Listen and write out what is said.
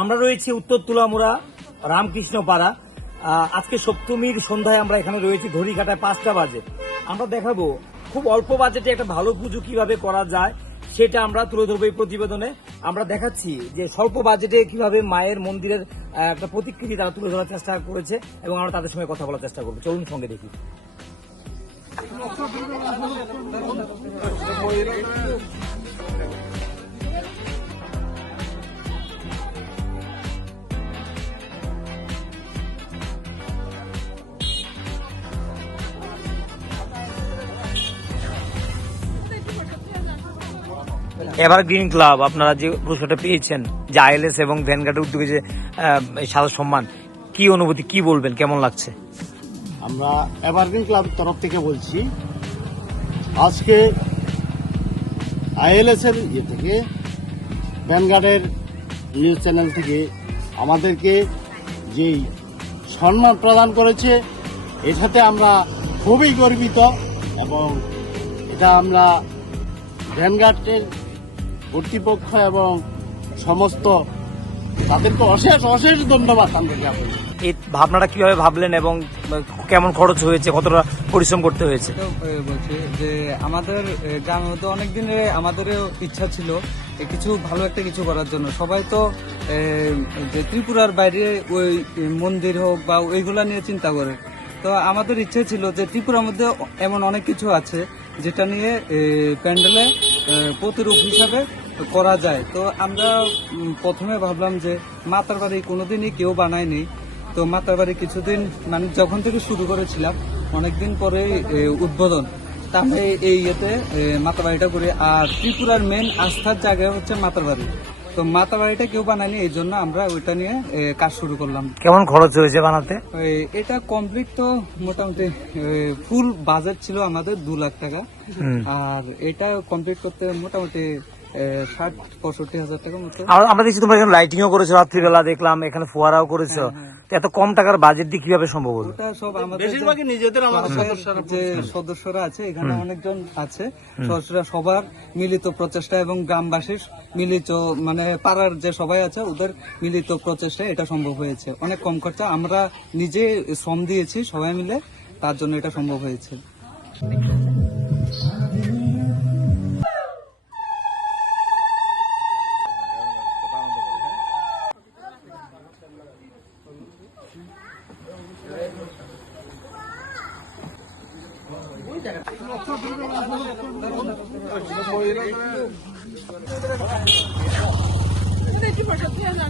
আমরা রয়েছি উত্তর তুলামুড়া, রামকৃষ্ণ পাড়া। আজকে সপ্তমীর সন্ধ্যায় আমরা এখানে রয়েছি, ঘড়িঘাটায় পাঁচটা বাজে। আমরা দেখাবো খুব অল্প বাজেটে একটা ভালো পুজো কীভাবে করা যায়, সেটা আমরা তুলে ধরবো এই প্রতিবেদনে। আমরা দেখাচ্ছি যে স্বল্প বাজেটে কীভাবে মায়ের মন্দিরের একটা প্রতিকৃতি তারা তুলে ধরার চেষ্টা করেছে এবং আমরা তাদের সঙ্গে কথা বলার চেষ্টা করব। চলুন সঙ্গে দেখি। এভার গ্রিন ক্লাব আপনারা যে পুরস্কারটা পেয়েছেন, যে আইএলএস এবং ভ্যানগার্ডের উদ্যোগে যে সাদা সম্মান, কি অনুভূতি, কি বলবেন, কেমন লাগছে? আমরা এভারগ্রিন ক্লাব তরফ থেকে বলছি, আজকে আইএলএস এর ইয়ে থেকে ভ্যানগার্ডের নিউজ চ্যানেল থেকে আমাদেরকে যেই সম্মান প্রদান করেছে, এটাতে আমরা খুবই গর্বিত এবং এটা আমরা ভ্যানগার্ডের কর্তৃপক্ষ এবং সমস্ত তাদেরকে অশেষ অশেষ ধন্যবাদ এই ভাবনাটা কীভাবে ভাবলেন এবং কেমন খরচ হয়েছে কতটা পরিশ্রম করতে হয়েছে? তো, বলছি যে আমাদের গ্রামের মধ্যে অনেক দিনে আমাদেরও ইচ্ছা ছিল কিছু ভালো একটা কিছু করার জন্য। সবাই তো যে ত্রিপুরার বাইরে ওই মন্দির হোক বা ওইগুলা নিয়ে চিন্তা করে। তো আমাদের ইচ্ছে ছিল যে ত্রিপুরার মধ্যে এমন অনেক কিছু আছে যেটা নিয়ে প্যান্ডেলে প্রতিরূপ হিসাবে করা যায়। তো আমরা প্রথমে ভাবলাম যে মাতার বাড়ি কোনোদিনই কেউ বানায়নি। তো মাতার বাড়ি কিছুদিন মানে যখন থেকে শুরু করেছিলাম, অনেকদিন পরে উদ্বোধন। তাহলে এই ইয়েতে মাতার বাড়িটা করি আর ত্রিপুরার মেন আস্থার জায়গা হচ্ছে মাতার বাড়ি। তো মাতা বাড়িটা কেউ বানায়নি এই জন্য আমরা ওইটা নিয়ে কাজ শুরু করলাম। কেমন খরচ হয়েছে বানাতে? এটা কমপ্লিট তো মোটামুটি ফুল বাজেট ছিল আমাদের দু লাখ টাকা। আর এটা কমপ্লিট করতে মোটামুটি ষাট পঁয়ষট্টি হাজার টাকা মতো। আমরা দেখছি তোমরা এখানে লাইটিংও করেছ রাত্রিবেলা দেখলাম এখানে ফোয়ারাও করেছ। তো এত কম টাকার বাজেট দিয়ে কীভাবে সম্ভব হলো? ওটা সব আমাদের বেশিরভাগই নিজেদের আমাদের ক্লাবের যে সদস্যরা আছে এখানে অনেকজন আছে। সদস্যরা সবার মিলিত প্রচেষ্টা এবং গ্রামবাসীর মিলিত মানে পাড়ার যে সবাই আছে ওদের মিলিত প্রচেষ্টায় এটা সম্ভব হয়েছে। অনেক কম খরচা। আমরা নিজে শ্রম দিয়েছি সবাই মিলে তার জন্য এটা সম্ভব হয়েছে। Продолжение.